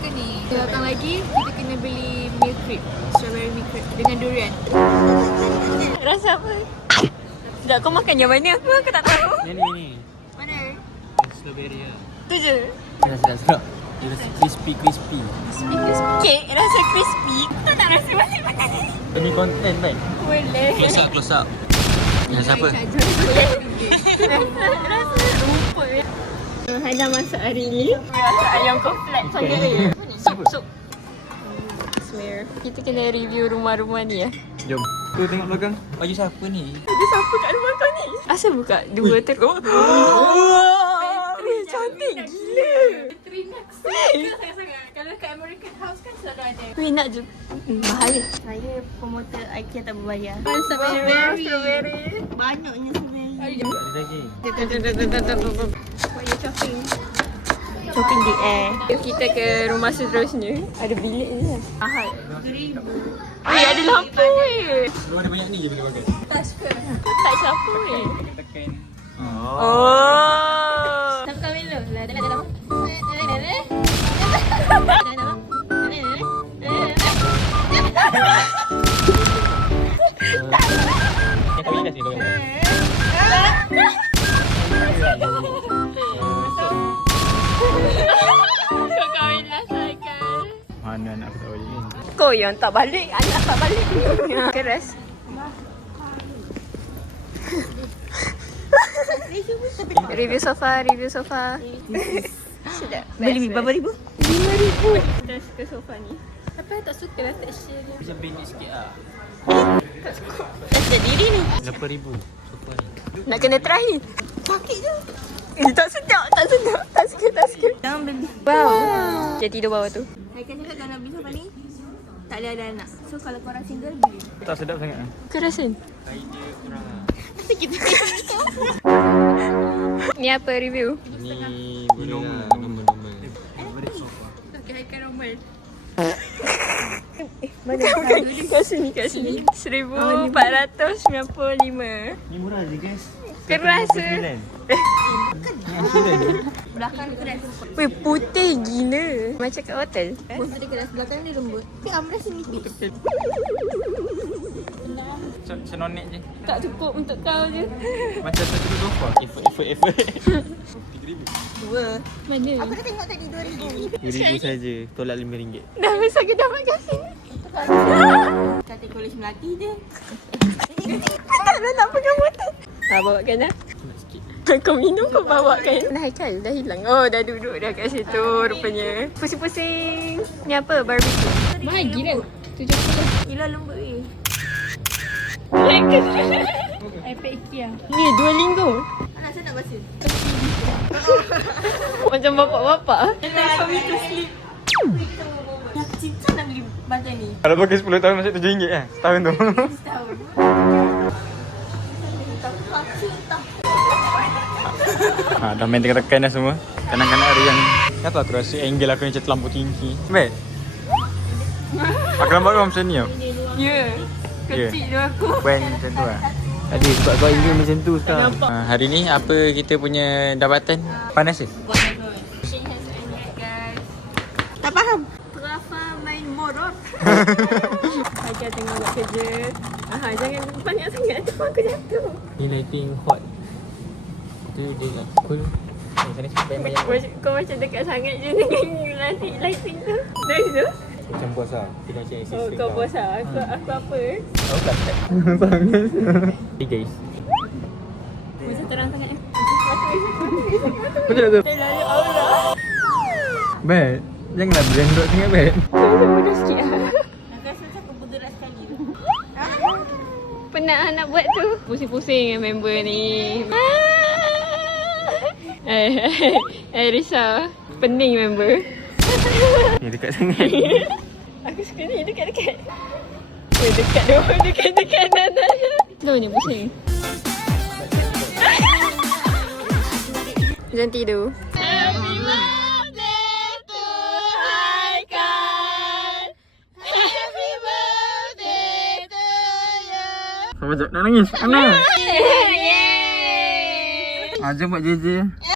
suka ni. Datang lagi, kita kena beli milk cream. Strawberry milk cream dengan durian. Rasa apa? Sekejap, kau makan yang mana? Aku tak tahu. Yang ni. Mana? Strawberry lah. Tu je. Sedap. Dia rasa crispy. Kek rasa crispy. Tak nak rasa macam ni. Ini konten kan? Boleh. Close up. Yang siapa? Rasa rumput. Hana masak hari ni. Rasa ayam komplet sangat ni. Sup. Smear. Kita kena review rumah-rumah ni ya. Jom. Tu tengok belakang. Baju siapa ni? Ada siapa kat rumah kau ni? Asal buka dua teruk? Cantik gila. Trinax. Sangat-sangat. Kalau kat American House kan selalu ada. Weh nak je. Mahal. Saya promoter IKEA tak berbayar. Strawberry. Banyaknya sebenarnya. Ada lagi. What you shopping? Shopping di air. Kita ke rumah seterusnya. Ada bilik ni lah. Mahal. Weh ada lampu weh. Lu ada banyak ni je bagi-bagi. Touch apa weh? Tekan. Oh. Tak kahwin lu. Yang kau ingat sini Kau kahwin lah Saikal. Mana anak aku tak boleh. Kau yang tak balik, anak tak balik. Keras. Review sofa. Sedap. Beli berapa ribu? 5,000. Dah suka sofa ni. Apa yang tak suka lah texture dia. Bisa pendek sikit lah. Dah sedap diri ni. 8,000 sofa ni. Nak kena try. Sakit je. Tak sedap. Tak suka. Jangan beli. Wow. Dia tidur bawah tu. Saya kan cakap kalau beli sofa ni tak boleh ada anak. So kalau korang single beli. Tak sedap sangat lah. Keras kan? Idea kurang lah. Ni apa review? Ni boleh lah. Normal. Okay, Haikal normal. Mana? Kat sini. 1,495. Ni murah je guys. Keras ke? Belakang ni keras. Weh, putih gila. Macam kat hotel. Pun ada keras. Belakang ni lembut. Tapi armrest ni nipis. Senonek je. Tak cukup untuk kau je. Macam tak cukup sofa. Effort. 3,000. Dua. Mana? Aku dah tengok tadi 2,000. 2,000 saja. Tolak RM5. Dah besar ke dapat kat sini? Kata college Melati je. Taklah nak pegang botol. Bawakan lah. Nak sikit. Kau minum kau bawakan. Dah Haikal, dah hilang. Oh, dah duduk dah kat situ rupanya. Pusing-pusing. Ni apa? Barbecue. Mahal gila. 70. Gila lembut weh. iPad IKEA. Ni Duolingo. Anak saya nak baca. Macam bapak-bapak. Dah cincang nak beli bantal ni. Kalau pakai 10 tahun masih RM7 lah. Setahun tu. Setahun. Dah main tekan-tekan dah semua. Kanan-kanan ada yang kenapa aku rasa angle aku macam terlampau tinggi. Baik. Aku nampak kau macam ni tau. Ya. Kecil tu aku. Band macam tu lah. Tadi sebab kau angle macam tu sekarang. Hari ni apa kita punya dapatan? Panas je? Tak faham. Rafa main morot. Haikal tengah buat kerja. Jangan banyak sangat tu aku jatuh. Ni lighting hot. Tu dia nak cool. Sana banyak-banyak. Kau macam dekat sangat je dengan lighting tu. Dah tu? Macam bos lah. Kita macam assistant Oh, kau bos lah. Aku apa? Aku tak tak. Sangat. Hey guys. Macam terang sangat. Macam tu? Terlalu Allah. Bad. Janganlah branded sangat bad. Mudah sikit lah. Nak rasa macam aku bergerak sekali. Penat nak buat tu. Pusing-pusing dengan member ni. Risau. Pening member. Ni dekat sangat. Aku suka ni dekat-dekat. Weh, dekat tu. Dekat. Dah. Dah ni pusing. Jangan tidur. Happy birthday to Haikal. Happy birthday to you. Sama jap nak nangis. Ana. Yeay. Jom buat JJ.